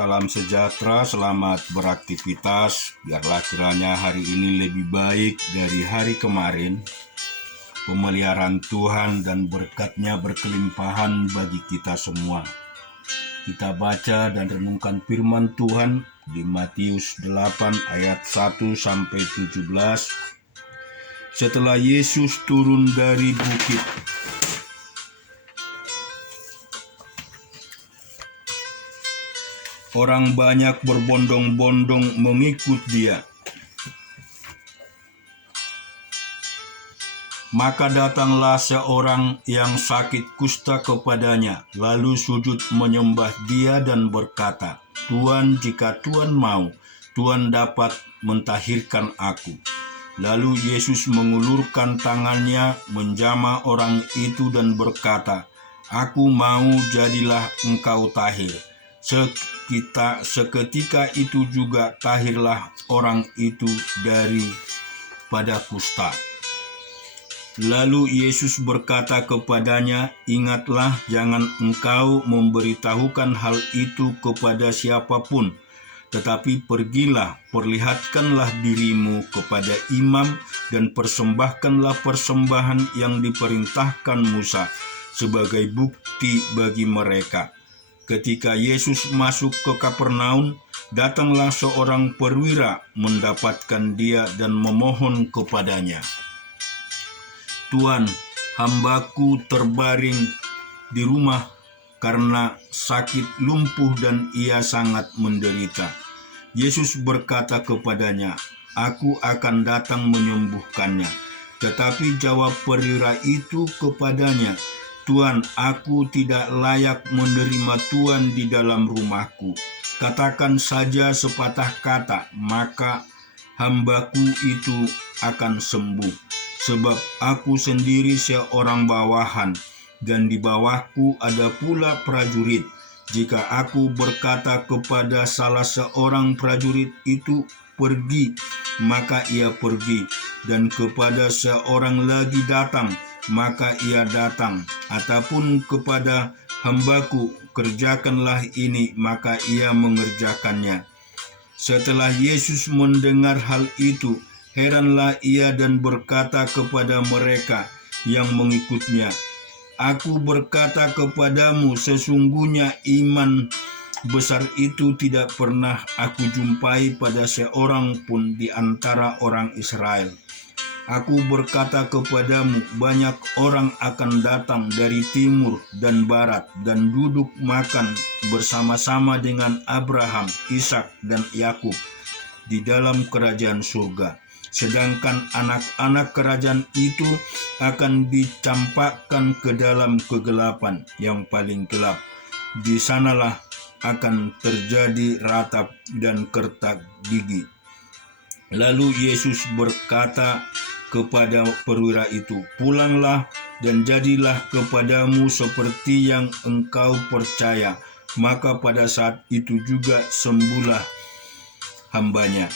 salam sejahtera, selamat beraktivitas. Biarlah kiranya hari ini lebih baik dari hari kemarin. Pemeliharaan Tuhan dan berkat-Nya berkelimpahan bagi kita semua. Kita baca dan renungkan firman Tuhan di Matius 8 ayat 1 sampai 17. Setelah Yesus turun dari bukit, orang banyak berbondong-bondong mengikut Dia. Maka datanglah seorang yang sakit kusta kepadanya, lalu sujud menyembah Dia dan berkata, "Tuan, jika Tuan mau, Tuan dapat mentahirkan aku." Lalu Yesus mengulurkan tangannya, menjamah orang itu dan berkata, "Aku mau, jadilah engkau tahir." Seketika itu juga tahirlah orang itu daripada kusta. Lalu Yesus berkata kepadanya, "Ingatlah, jangan engkau memberitahukan hal itu kepada siapapun, tetapi pergilah, perlihatkanlah dirimu kepada imam dan persembahkanlah persembahan yang diperintahkan Musa sebagai bukti bagi mereka." Ketika Yesus masuk ke Kapernaum, datanglah seorang perwira mendapatkan Dia dan memohon kepadanya, "Tuan, hambaku terbaring di rumah karena sakit lumpuh dan ia sangat menderita." Yesus berkata kepadanya, "Aku akan datang menyembuhkannya." Tetapi jawab perwira itu kepadanya, "Tuan, aku tidak layak menerima Tuan di dalam rumahku. Katakan saja sepatah kata, maka hambaku itu akan sembuh. Sebab aku sendiri seorang bawahan, dan di bawahku ada pula prajurit. Jika aku berkata kepada salah seorang prajurit itu, 'Pergi,' maka ia pergi, dan kepada seorang lagi, 'Datang,' maka ia datang. Ataupun kepada hambaku, 'Kerjakanlah ini,' maka ia mengerjakannya." Setelah Yesus mendengar hal itu, heranlah ia dan berkata kepada mereka yang mengikutnya, "Aku berkata kepadamu, sesungguhnya iman besar itu tidak pernah aku jumpai pada seorang pun di antara orang Israel. Aku berkata kepadamu, banyak orang akan datang dari timur dan barat dan duduk makan bersama-sama dengan Abraham, Ishak, dan Yakub di dalam kerajaan surga. Sedangkan anak-anak kerajaan itu akan dicampakkan ke dalam kegelapan yang paling gelap. Di sanalah akan terjadi ratap dan kertak gigi." Lalu Yesus berkata kepada perwira itu, "Pulanglah dan jadilah kepadamu seperti yang engkau percaya." Maka pada saat itu juga sembuhlah hambanya.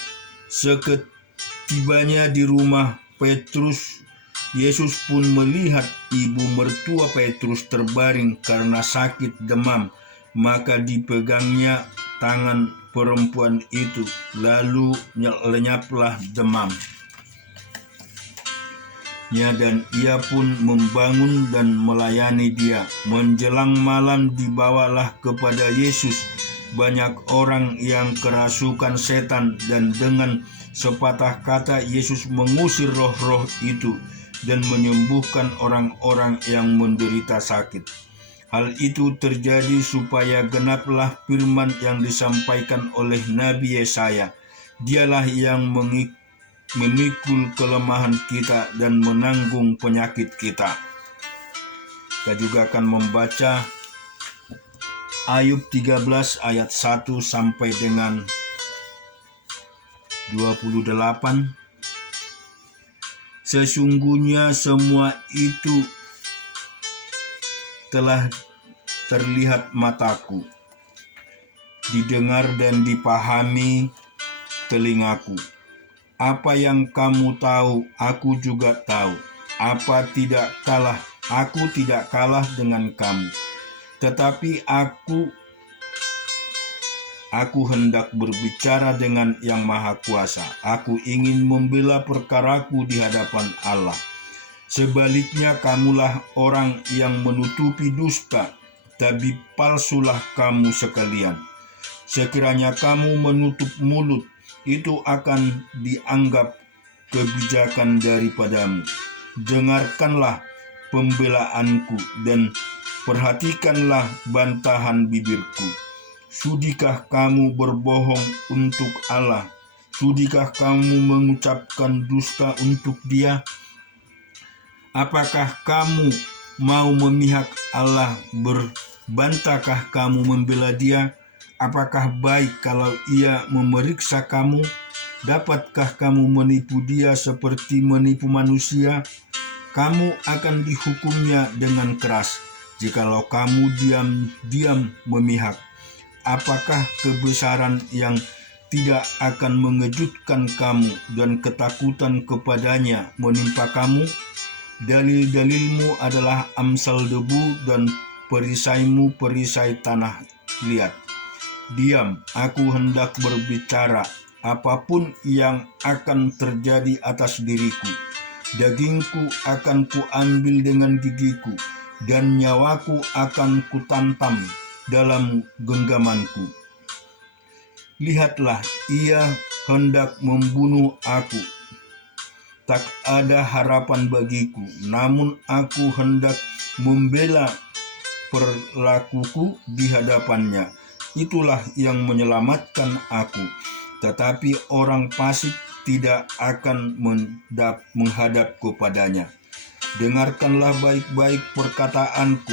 Seketibanya di rumah Petrus, Yesus pun melihat ibu mertua Petrus terbaring karena sakit demam. Maka dipegangnya tangan perempuan itu, lalu lenyaplah demamnya, dan ia pun membangun dan melayani dia. Menjelang malam dibawalah kepada Yesus banyak orang yang kerasukan setan, dan dengan sepatah kata Yesus mengusir roh-roh itu dan menyembuhkan orang-orang yang menderita sakit. Hal itu terjadi supaya genaplah firman yang disampaikan oleh Nabi Yesaya, "Dialah yang memikul kelemahan kita dan menanggung penyakit kita." Kita juga akan membaca Ayub 13 ayat 1 sampai dengan 28. "Sesungguhnya semua itu telah terlihat mataku, didengar dan dipahami telingaku. Apa yang kamu tahu, aku juga tahu. Aku tidak kalah dengan kamu. Tetapi Aku hendak berbicara dengan Yang Maha Kuasa. Aku ingin membela perkaraku di hadapan Allah. Sebaliknya kamulah orang yang menutupi dusta, tabib palsulah kamu sekalian. Sekiranya kamu menutup mulut, itu akan dianggap kebijakan daripadamu. Dengarkanlah pembelaanku dan perhatikanlah bantahan bibirku. Sudikah kamu berbohong untuk Allah? Sudikah kamu mengucapkan dusta untuk Dia? Apakah kamu mau memihak Allah? Berbantakah kamu membela Dia? Apakah baik kalau Ia memeriksa kamu? Dapatkah kamu menipu Dia seperti menipu manusia? Kamu akan dihukumnya dengan keras jikalau kamu diam-diam memihak. Apakah kebesaran yang tidak akan mengejutkan kamu dan ketakutan kepadanya menimpa kamu? Dalil-dalilmu adalah amsal debu dan perisaimu perisai tanah liat. Diam, aku hendak berbicara. Apapun yang akan terjadi atas diriku, dagingku akan kuambil dengan gigiku, dan nyawaku akan kutantam dalam genggamanku. Lihatlah, ia hendak membunuh aku. Tak ada harapan bagiku, namun aku hendak membela perlakuku di hadapannya. Itulah yang menyelamatkan aku. Tetapi orang fasik tidak akan menghadap kepadanya. Dengarkanlah baik-baik perkataanku,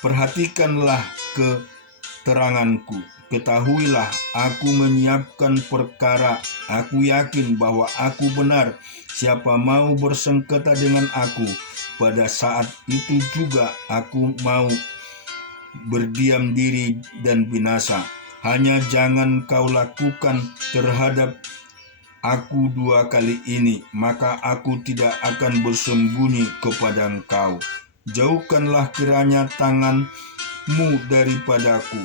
perhatikanlah keteranganku. Ketahuilah, aku menyiapkan perkara. Aku yakin bahwa aku benar. Siapa mau bersengketa dengan aku, pada saat itu juga aku mau berdiam diri dan binasa. Hanya jangan kau lakukan terhadap aku 2 kali ini, maka aku tidak akan bersembunyi kepada engkau. Jauhkanlah kiranya tanganmu daripadaku,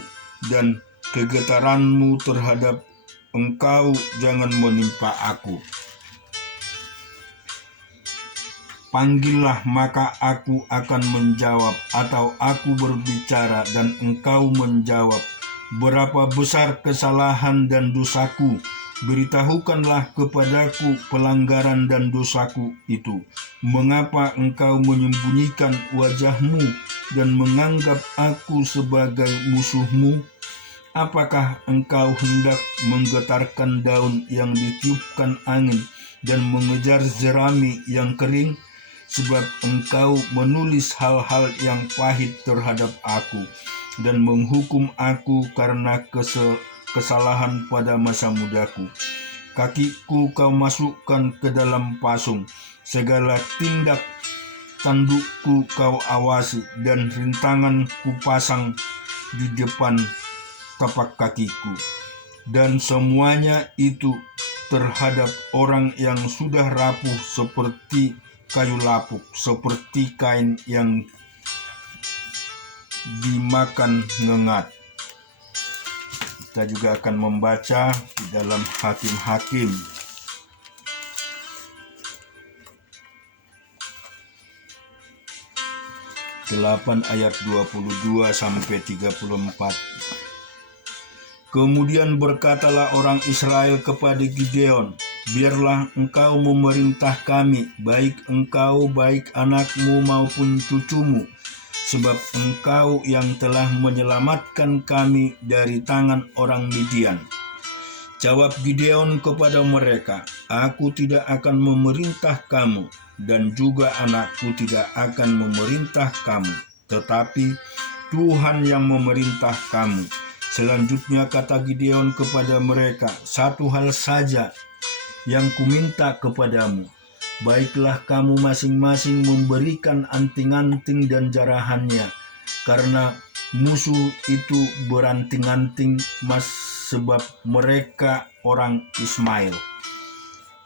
dan kegetaranmu terhadap engkau jangan menimpa aku. Panggillah, maka aku akan menjawab, atau aku berbicara dan engkau menjawab. Berapa besar kesalahan dan dosaku, beritahukanlah kepadaku pelanggaran dan dosaku itu. Mengapa engkau menyembunyikan wajahmu dan menganggap aku sebagai musuhmu? Apakah engkau hendak menggetarkan daun yang ditiupkan angin dan mengejar jerami yang kering? Sebab engkau menulis hal-hal yang pahit terhadap aku dan menghukum aku karena kesalahan pada masa mudaku. Kakiku kau masukkan ke dalam pasung, segala tindak tandukku kau awasi, dan rintangan ku pasang di depan tapak kakiku. Dan semuanya itu terhadap orang yang sudah rapuh seperti kayu lapuk, seperti kain yang dimakan ngengat. Kita juga akan membaca di dalam Hakim-Hakim ayat 22 sampai 34. Kemudian berkatalah orang Israel kepada Gideon, biarlah engkau memerintah kami, baik engkau, baik anakmu maupun cucumu, sebab engkau yang telah menyelamatkan kami dari tangan orang Midian. Jawab Gideon kepada mereka, aku tidak akan memerintah kamu, dan juga anakku tidak akan memerintah kamu, tetapi Tuhan yang memerintah kamu. Selanjutnya kata Gideon kepada mereka, satu hal saja yang kuminta kepadamu, baiklah kamu masing-masing memberikan anting-anting dan jarahannya, karena musuh itu beranting-anting sebab mereka orang Ismail.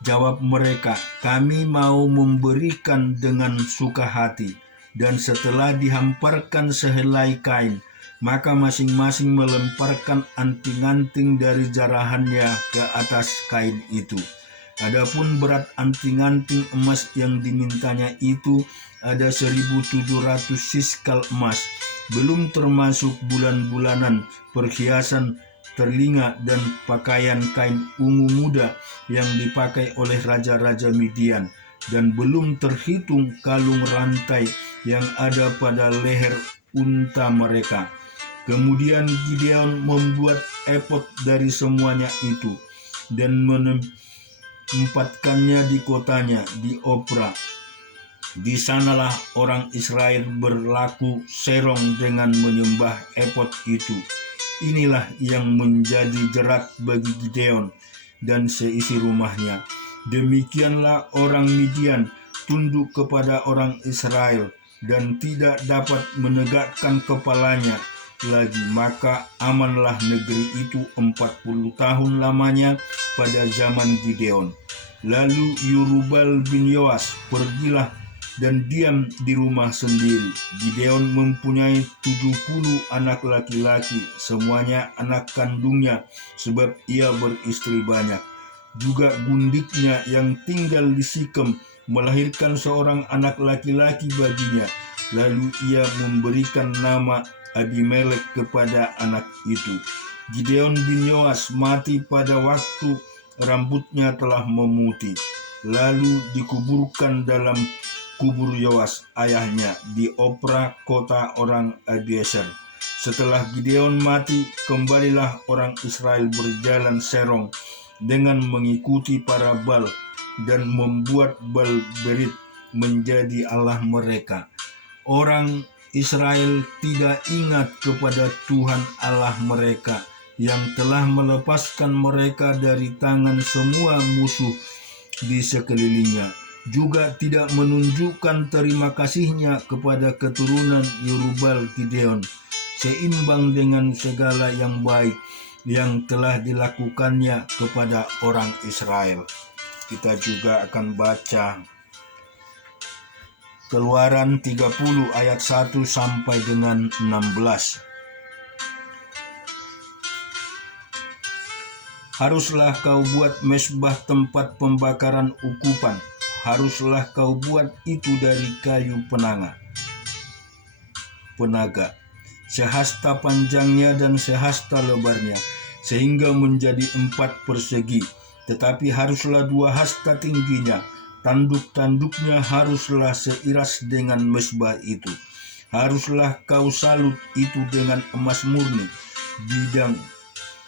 Jawab mereka, kami mau memberikan dengan suka hati. Dan setelah dihamparkan sehelai kain, Maka masing-masing melemparkan anting-anting dari jarahannya ke atas kain itu. Adapun berat anting-anting emas yang dimintanya itu ada 1.700 siskal emas, belum termasuk bulan-bulanan, perhiasan telinga dan pakaian kain ungu muda yang dipakai oleh raja-raja Midian, dan belum terhitung kalung rantai yang ada pada leher unta mereka. Kemudian Gideon membuat efod dari semuanya itu dan menempatkannya di kotanya di Opra. Di sanalah orang Israel berlaku serong dengan menyembah efod itu. Inilah yang menjadi jerat bagi Gideon dan seisi rumahnya. Demikianlah orang Midian tunduk kepada orang Israel dan tidak dapat menegakkan kepalanya lagi. Maka amanlah negeri itu 40 tahun lamanya pada zaman Gideon. Lalu Yerubal bin Yoas pergilah dan diam di rumah sendiri. Gideon mempunyai 70 anak laki-laki, semuanya anak kandungnya, sebab ia beristri banyak. Juga gundiknya yang tinggal di Sikem melahirkan seorang anak laki-laki baginya. Lalu ia memberikan nama Abimelek kepada anak itu. Gideon bin Yoas mati pada waktu rambutnya telah memutih, lalu dikuburkan dalam kubur Yoas ayahnya di Opra, kota orang Abiezer. Setelah Gideon mati, kembalilah orang Israel berjalan serong dengan mengikuti para Baal dan membuat Baal Berit menjadi Allah mereka. Orang Israel tidak ingat kepada Tuhan Allah mereka yang telah melepaskan mereka dari tangan semua musuh di sekelilingnya. Juga tidak menunjukkan terima kasihnya kepada keturunan Yerubal Gideon, seimbang dengan segala yang baik yang telah dilakukannya kepada orang Israel. Kita juga akan baca Keluaran 30 ayat 1 sampai dengan 16. Haruslah kau buat mezbah tempat pembakaran ukupan. Haruslah kau buat itu dari kayu penaga, sehasta panjangnya dan sehasta lebarnya, sehingga menjadi 4 persegi. Tetapi haruslah 2 hasta tingginya. Tanduk-tanduknya haruslah seiras dengan mezbah itu. Haruslah kau salut itu dengan emas murni, bidang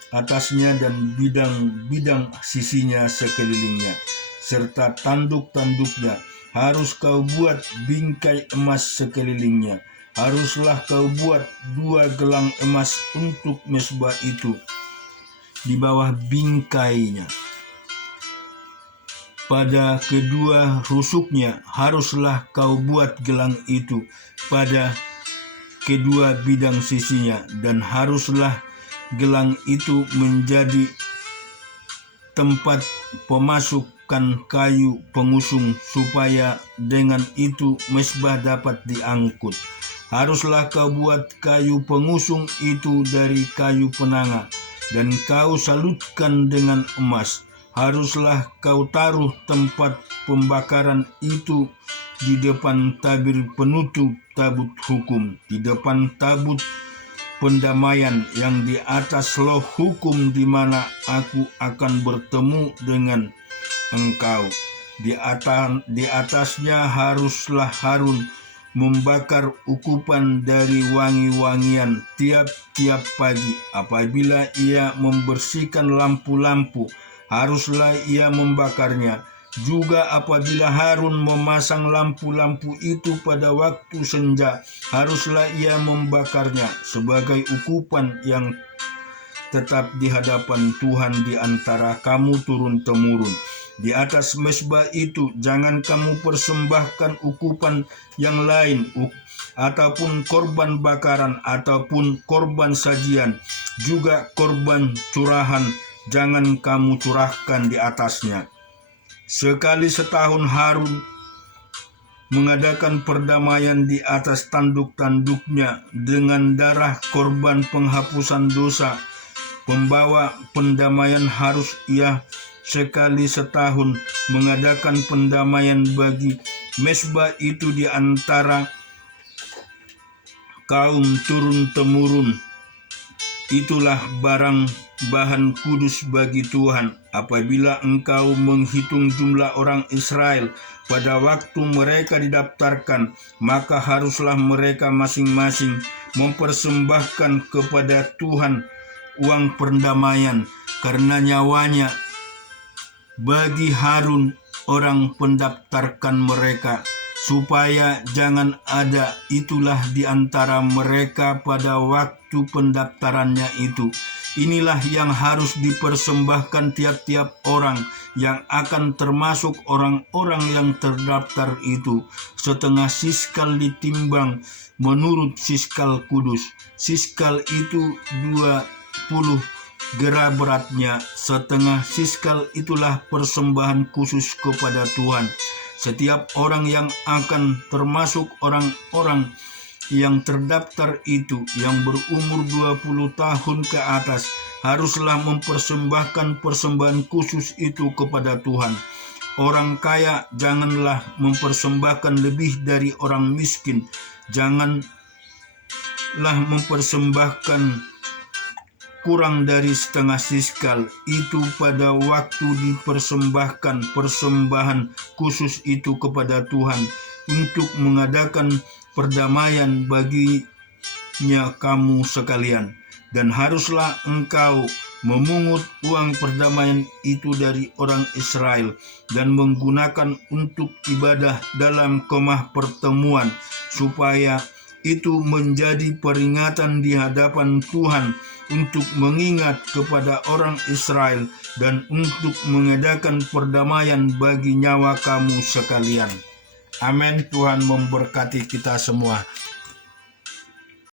atasnya dan bidang-bidang sisinya sekelilingnya, serta tanduk-tanduknya. Harus kau buat bingkai emas sekelilingnya. Haruslah kau buat 2 gelang emas untuk mezbah itu di bawah bingkainya. Pada kedua rusuknya haruslah kau buat gelang itu pada kedua bidang sisinya, dan haruslah gelang itu menjadi tempat pemasukan kayu pengusung, supaya dengan itu mezbah dapat diangkut. Haruslah kau buat kayu pengusung itu dari kayu penanga, dan kau salutkan dengan emas. Haruslah kau taruh tempat pembakaran itu di depan tabir penutup tabut hukum, di depan tabut pendamaian yang di atas loh hukum, di mana aku akan bertemu dengan engkau. Di atasnya haruslah Harun membakar ukupan dari wangi-wangian tiap-tiap pagi. Apabila ia membersihkan lampu-lampu, haruslah ia membakarnya. Juga apabila Harun memasang lampu-lampu itu pada waktu senja, haruslah ia membakarnya sebagai ukupan yang tetap di hadapan Tuhan di antara kamu turun-temurun. Di atas mezbah itu jangan kamu persembahkan ukupan yang lain, ataupun korban bakaran, ataupun korban sajian, juga korban curahan jangan kamu curahkan di atasnya. Sekali setahun Harun mengadakan perdamaian di atas tanduk-tanduknya dengan darah korban penghapusan dosa. Pembawa pendamaian harus ia sekali setahun mengadakan pendamaian bagi mezbah itu di antara kaum turun-temurun. Itulah bahan kudus bagi Tuhan. Apabila engkau menghitung jumlah orang Israel pada waktu mereka didaftarkan, maka haruslah mereka masing-masing mempersembahkan kepada Tuhan uang perdamaian karena nyawanya bagi Harun orang pendaftarkan mereka, supaya jangan ada itulah di antara mereka pada waktu pendaftarannya itu. Inilah yang harus dipersembahkan tiap-tiap orang yang akan termasuk orang-orang yang terdaftar itu. Setengah siskal ditimbang menurut siskal kudus. Siskal itu 20 gera beratnya. Setengah siskal itulah persembahan khusus kepada Tuhan. Setiap orang yang akan termasuk orang-orang yang terdaftar itu yang berumur 20 tahun ke atas haruslah mempersembahkan persembahan khusus itu kepada Tuhan. Orang kaya janganlah mempersembahkan lebih dari orang miskin. Janganlah mempersembahkan kurang dari setengah siskal itu pada waktu dipersembahkan persembahan khusus itu kepada Tuhan untuk mengadakan perdamaian baginya kamu sekalian. Dan haruslah engkau memungut uang perdamaian itu dari orang Israel dan menggunakan untuk ibadah dalam kemah pertemuan, supaya itu menjadi peringatan di hadapan Tuhan untuk mengingat kepada orang Israel dan untuk mengadakan perdamaian bagi nyawa kamu sekalian. Amin. Tuhan memberkati kita semua.